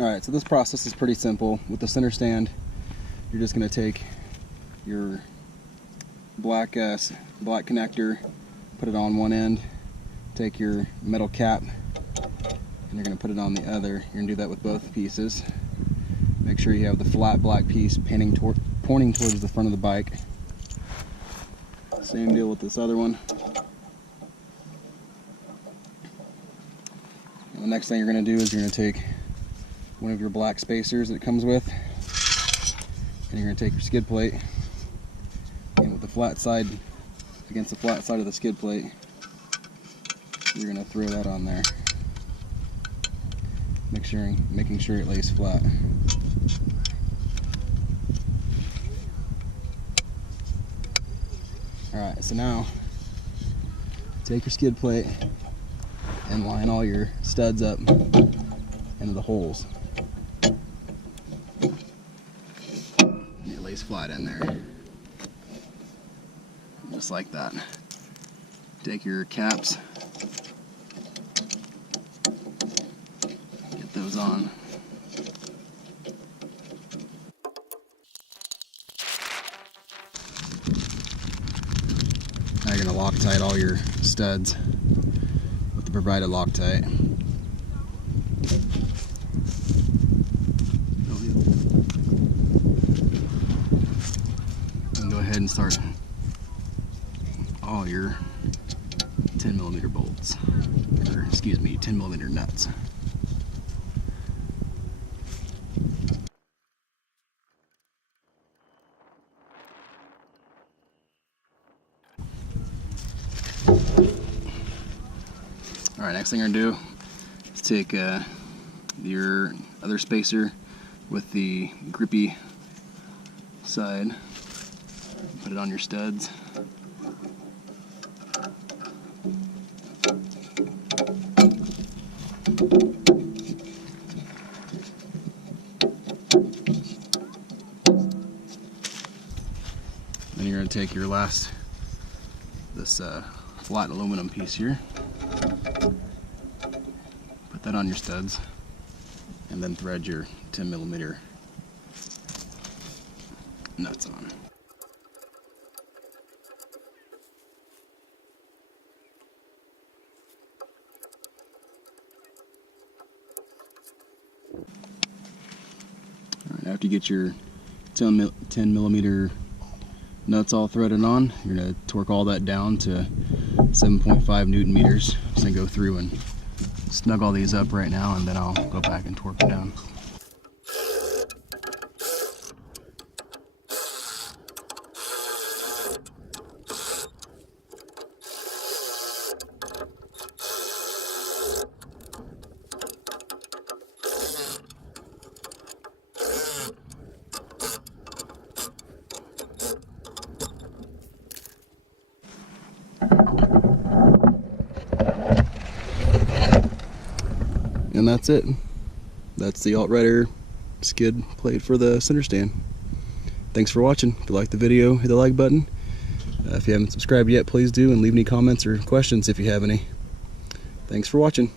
Alright, so this process is pretty simple. With the center stand, you're just going to take your black connector, put it on one end, take your metal cap, and you're going to put it on the other. You're going to do that with both pieces. Make sure you have the flat black piece pointing towards the front of the bike. Same deal with this other one. And the next thing you're going to do is you're going to take one of your black spacers that it comes with, and you're going to take your skid plate, and with the flat side against the flat side of the skid plate, you're going to throw that on there, making sure it lays flat. Alright, so now take your skid plate and line all your studs up into the holes. It lays flat in there. Just like that. Take your caps, get those on. Now you're going to Loctite all your studs with the provided Loctite. And go ahead and start all your 10mm bolts, or excuse me, 10mm nuts. Alright, next thing you're going to do is take your other spacer with the grippy side, put it on your studs. Then you're going to take your this flat aluminum piece here, put that on your studs, and then thread your 10mm nuts on. Alright, after you get your 10mm nuts all threaded on, you're going to torque all that down to 7.5 Newton meters. Just going to go through and snug all these up right now, and then I'll go back and torque them down. And that's it. That's the AltRider skid plate for the center stand. Thanks for watching. If you liked the video, hit the like button. If you haven't subscribed yet, please do, and leave any comments or questions if you have any. Thanks for watching.